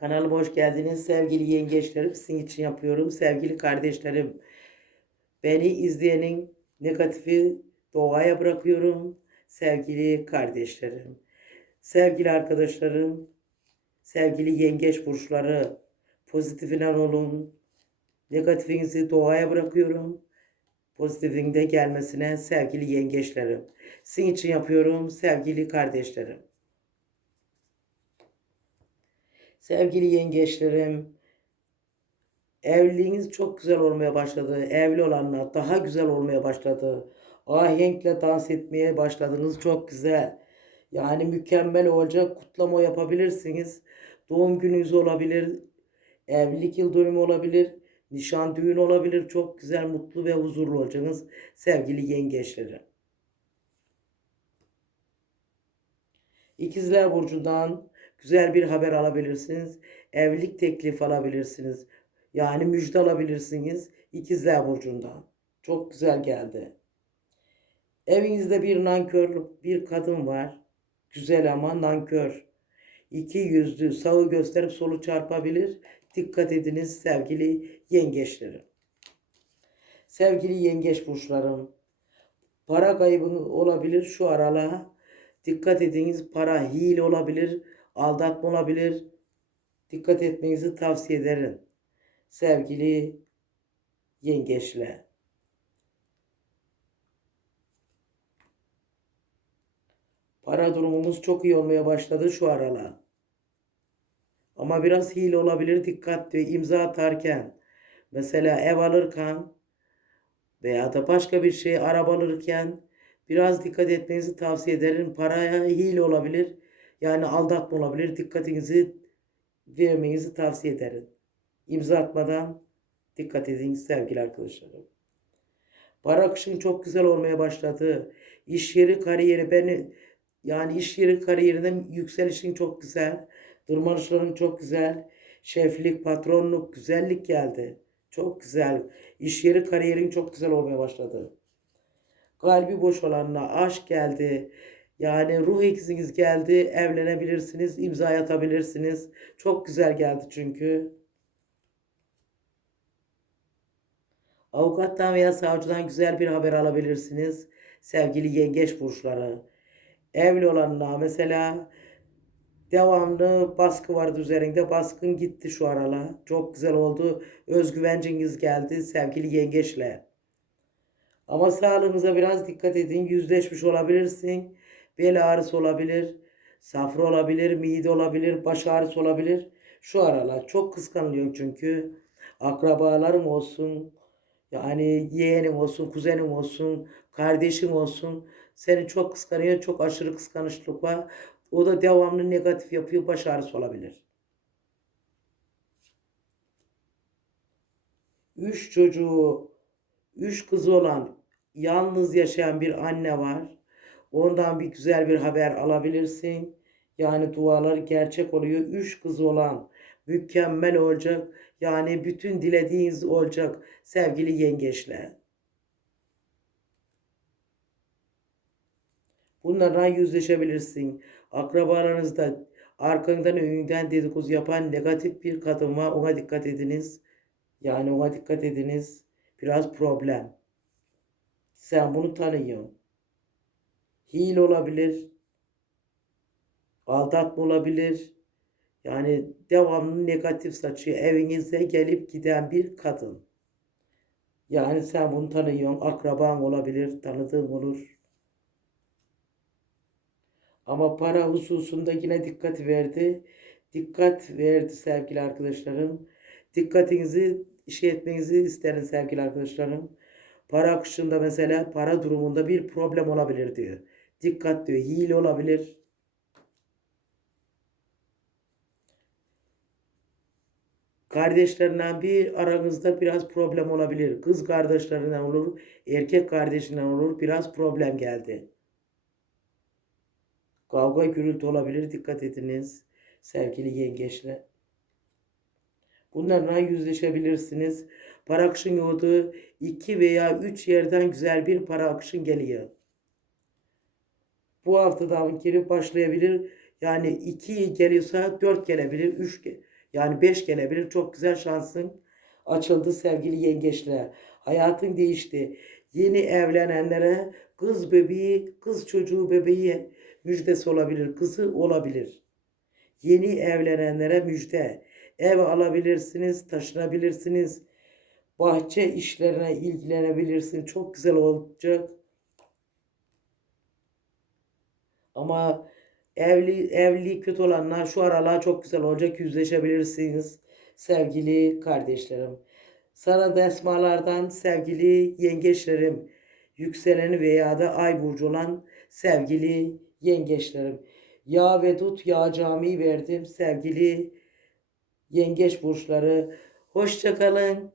Kanalıma hoş geldiniz sevgili yengeçlerim. Sizin için yapıyorum. Sevgili kardeşlerim. Beni izleyenin negatifi doğaya bırakıyorum. Sevgili kardeşlerim. Sevgili arkadaşlarım. Sevgili yengeç burçları. Pozitifine olun. Negatifinizi doğaya bırakıyorum. Pozitifin de gelmesine sevgili yengeçlerim. Sizin için yapıyorum sevgili kardeşlerim. Sevgili yengeçlerim, evliliğiniz çok güzel olmaya başladı. Evli olanlar daha güzel olmaya başladı. Ahenkle dans etmeye başladınız. Çok güzel. Yani mükemmel olacak. Kutlama yapabilirsiniz. Doğum gününüz olabilir. Evlilik yıl dönümü olabilir. Nişan düğün olabilir. Çok güzel, mutlu ve huzurlu olacaksınız sevgili yengeçlerim. İkizler Burcu'ndan güzel bir haber alabilirsiniz. Evlilik teklifi alabilirsiniz. Yani müjde alabilirsiniz İkizler Burcu'ndan. Çok güzel geldi. Evinizde bir nankör bir kadın var. Güzel ama nankör. İki yüzlü sağı gösterip solu çarpabilir. Dikkat ediniz sevgili yengeçlerim. Sevgili yengeç burçlarım. Para kaybı olabilir şu aralığa. Dikkat ediniz para hile olabilir, aldatma olabilir. Dikkat etmenizi tavsiye ederim. Sevgili yengeçler. Para durumumuz çok iyi olmaya başladı şu aralar. Ama biraz hile olabilir dikkatli imza atarken. Mesela ev alırken veya da başka bir şey araba alırken biraz dikkat etmenizi tavsiye ederim. Paraya hile olabilir. Yani aldatma olabilir. Dikkatinizi vermenizi tavsiye ederim. İmza atmadan dikkat edin sevgili arkadaşlarım. Para akışın çok güzel olmaya başladı. İş yeri, kariyeri beni yani iş yeri kariyerinde yükselişin çok güzel. Tırmanışların çok güzel. Şeflik, patronluk, güzellik geldi. Çok güzel. İş yeri, kariyerin çok güzel olmaya başladı. Kalbi boş olanla aşk geldi. Yani ruh ikiziniz geldi. Evlenebilirsiniz, imza atabilirsiniz. Çok güzel geldi çünkü. Avukattan veya savcıdan güzel bir haber alabilirsiniz. Sevgili yengeç burçları. Evli olanlar mesela devamlı baskı vardı üzerinde. Baskın gitti şu aralar. Çok güzel oldu. Özgüvenciniz geldi sevgili yengeçler. Ama sağlığınıza biraz dikkat edin. Yüzleşmiş olabilirsin. Bel ağrısı olabilir. Safra olabilir. Mide olabilir. Baş ağrısı olabilir. Şu aralar çok kıskanılıyorsun çünkü. Akrabalarım olsun. Yani yeğenim olsun, kuzenim olsun, kardeşim olsun. Seni çok kıskanıyor. Çok aşırı kıskançlık var. O da devamlı negatif yapıyor. Baş ağrısı olabilir. Üç çocuğu, üç kızı olan yalnız yaşayan bir anne var. Ondan bir güzel bir haber alabilirsin. Yani dualar gerçek oluyor. Üç kızı olan mükemmel olacak. Yani bütün dilediğiniz olacak sevgili yengeçler. Bunlarla yüzleşebilirsin. Akrabalarınızda arkandan önünden dedikodu yapan negatif bir kadın var. Ona dikkat ediniz. Yani ona dikkat ediniz. Biraz problem. Sen bunu tanıyorsun. Hile olabilir. Aldatma olabilir. Yani devamlı negatif saçıyor. Evinize gelip giden bir kadın. Yani sen bunu tanıyorsun. Akraban olabilir. Tanıdığın olur. Ama para hususunda yine dikkat verdi. Dikkat verdi sevgili arkadaşlarım. Dikkatinizi şey etmenizi isterim sevgili arkadaşlarım. Para akışında mesela para durumunda bir problem olabilir diyor. Dikkat diyor. Hile olabilir. Kardeşlerinden bir aranızda biraz problem olabilir. Kız kardeşlerinden olur, erkek kardeşinden olur. Biraz problem geldi. Kavga gürültü olabilir. Dikkat ediniz sevgili yengeçler. Bunlarla yüzleşebilirsiniz. Para akışın yolda iki veya üç yerden güzel bir para akışın geliyor. Bu haftadan girip başlayabilir. Yani iki geliyorsa dört gelebilir. Üç ge- Yani 5 gelebilir. Çok güzel şansın açıldı sevgili yengeçler. Hayatın değişti. Yeni evlenenlere kız bebeği, kız çocuğu bebeği müjdesi olabilir. Kızı olabilir. Yeni evlenenlere müjde. Ev alabilirsiniz, taşınabilirsiniz. Bahçe işlerine ilgilenebilirsin. Çok güzel olacak. Ama evli evli kötü olanlar şu aralar çok güzel olacak. Yüzleşebilirsiniz sevgili kardeşlerim. Sana da esmalardan sevgili yengeçlerim, yükseleni veya da ay burcu olan sevgili yengeçlerim. Yağ ve dut yağ cami verdim sevgili yengeç burçları. Hoşça kalın.